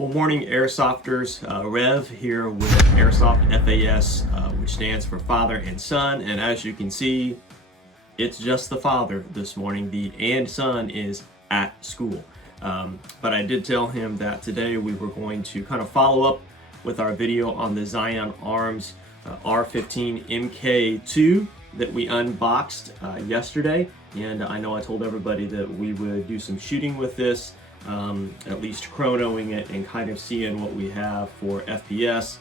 Well, morning Airsofters, Rev here with Airsoft FAS, which stands for Father and Son. And as you can see, it's just the father this morning. The and son is at school. But I did tell him that today we were going to kind of follow up with our video on the Zion Arms R15 MKII that we unboxed yesterday. And I know I told everybody that we would do some shooting with this. At least chronoing it and kind of seeing what we have for FPS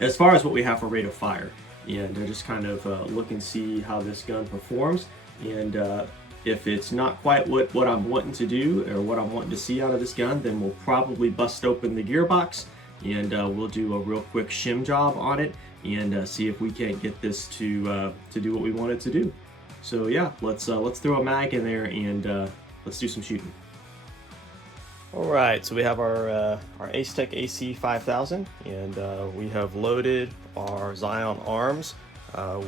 as far as what we have for rate of fire, and just kind of look and see how this gun performs, and if it's not quite what I'm wanting to do or what I'm wanting to see out of this gun, then we'll probably bust open the gearbox and we'll do a real quick shim job on it and see if we can't get this to do what we want it to do. So yeah, let's throw a mag in there and let's do some shooting. Alright, so we have our Ace-Tech AC5000, and we have loaded our Zion Arms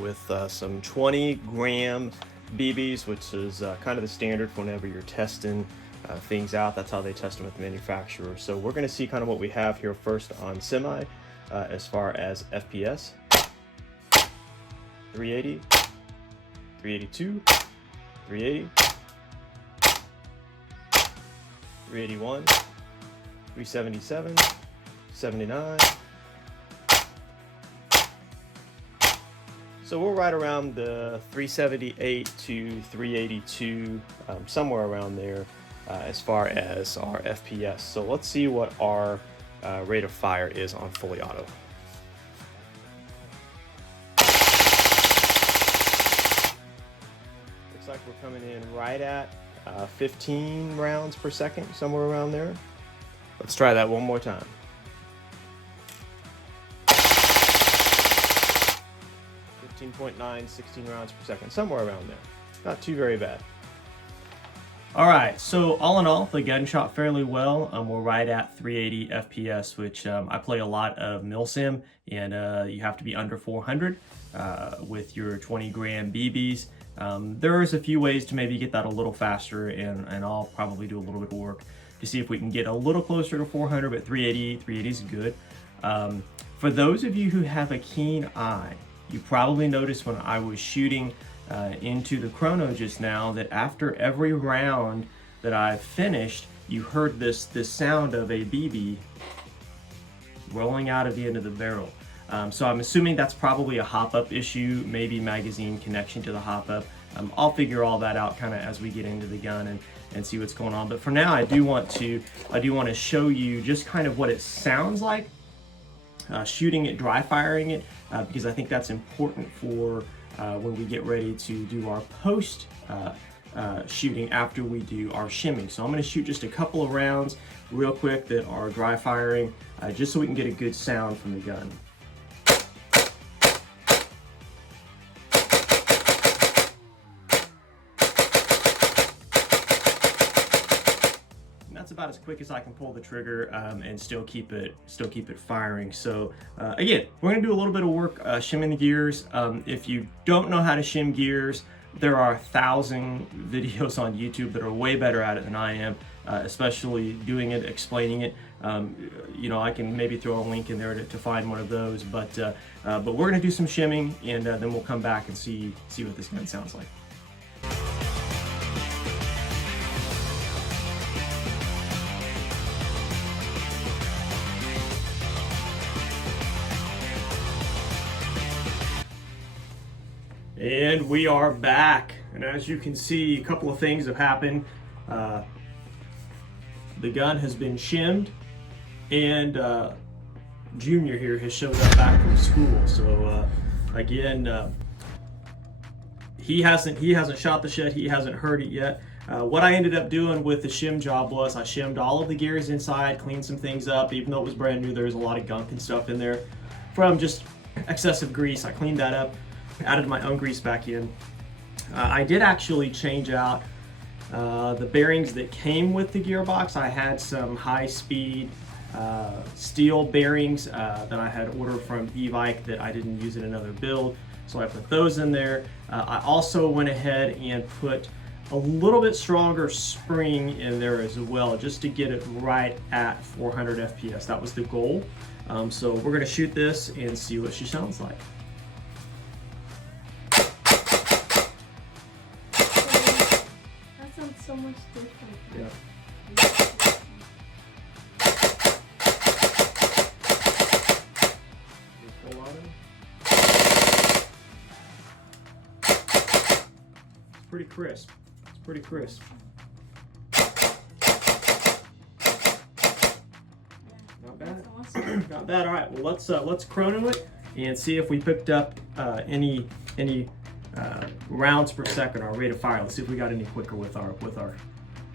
with some 20-gram BBs, which is kind of the standard for whenever you're testing things out. That's how they test them at the manufacturer. So we're going to see kind of what we have here first on semi as far as FPS. 380, 382, 380. 381, 377, 79. So we're right around the 378 to 382, somewhere around there as far as our FPS. So let's see what our rate of fire is on fully auto. Looks like we're coming in right at 15 rounds per second, somewhere around there. Let's try that one more time. 15.9, 16 rounds per second, somewhere around there. Not too very bad. All right, so all in all, the gun shot fairly well. We're right at 380 FPS, which I play a lot of milsim, and you have to be under 400 with your 20-gram BBs. There's a few ways to maybe get that a little faster, and I'll probably do a little bit of work to see if we can get a little closer to 400, but 380 is good. For those of you who have a keen eye, you probably noticed when I was shooting into the chrono just now that after every round that I've finished, you heard this sound of a BB rolling out of the end of the barrel. So I'm assuming that's probably a hop-up issue, maybe magazine connection to the hop-up. I'll figure all that out kind of as we get into the gun and see what's going on. But for now, I do want to show you just kind of what it sounds like shooting it, dry firing it, because I think that's important for when we get ready to do our post shooting after we do our shimming. So I'm going to shoot just a couple of rounds real quick that are dry firing, just so we can get a good sound from the gun. That's about as quick as I can pull the trigger and still keep it firing. So again, we're gonna do a little bit of work shimming the gears. If you don't know how to shim gears, there are 1,000 videos on YouTube that are way better at it than I am, especially doing it, explaining it. You know, I can maybe throw a link in there to find one of those, but we're gonna do some shimming, and then we'll come back and see what this gun sounds like. And we are back, and as you can see, a couple of things have happened. The gun has been shimmed, and Junior here has showed up back from school. So again, he hasn't shot the shed, he hasn't heard it yet. What I ended up doing with the shim job was I shimmed all of the gears inside, cleaned some things up. Even though it was brand new, there was a lot of gunk and stuff in there from just excessive grease. I cleaned that up, added my own grease back in. I did actually change out the bearings that came with the gearbox. I had some high-speed steel bearings that I had ordered from e-bike that I didn't use in another build, so I put those in there. I also went ahead and put a little bit stronger spring in there as well, just to get it right at 400 FPS. That was the goal. So we're gonna shoot this and see what she sounds like. That sounds so much different. Yeah. It's pretty crisp. It's pretty crisp. Not bad. That's awesome. Not bad. All right. Well, let's chrono it and see if we picked up any rounds per second, our rate of fire. Let's see if we got any quicker with our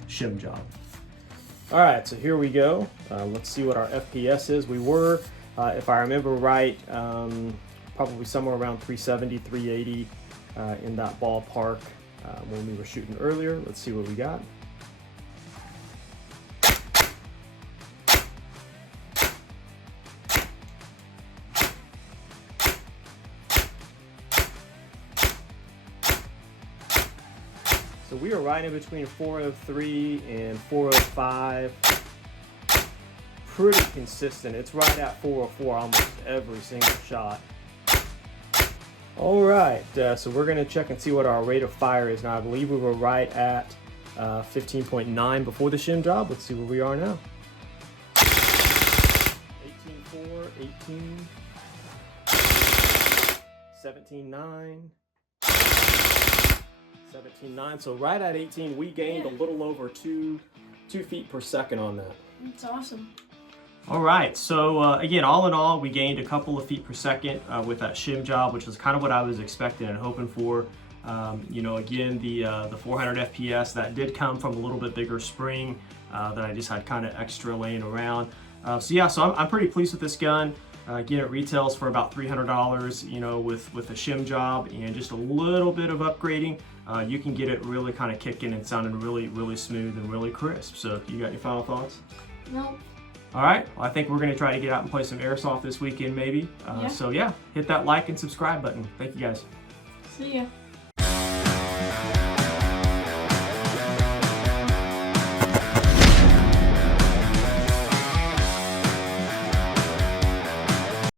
shim job. All right. So here we go. Let's see what our FPS is. We were, if I remember right, probably somewhere around 370, 380 in that ballpark when we were shooting earlier. Let's see what we got. So we are right in between 403 and 405. Pretty consistent. It's right at 404 almost every single shot. All right, so we're gonna check and see what our rate of fire is now. I believe we were right at 15.9 before the shim job. Let's see where we are now. 18.4, 18, 17.9. 17.9, so right at 18, we gained a little over 2 feet per second on that. That's awesome. All right, so again, all in all, we gained a couple of feet per second with that shim job, which was kind of what I was expecting and hoping for. You know, again, the 400 FPS, that did come from a little bit bigger spring that I just had kind of extra laying around. So yeah, so I'm pretty pleased with this gun. Again, it retails for about $300, you know, with a shim job and just a little bit of upgrading. You can get it really kind of kicking and sounding really, really smooth and really crisp. So you got any final thoughts? Nope. All right, well, I think we're gonna try to get out and play some airsoft this weekend maybe. Yeah. So yeah, hit that like and subscribe button. Thank you guys. See ya.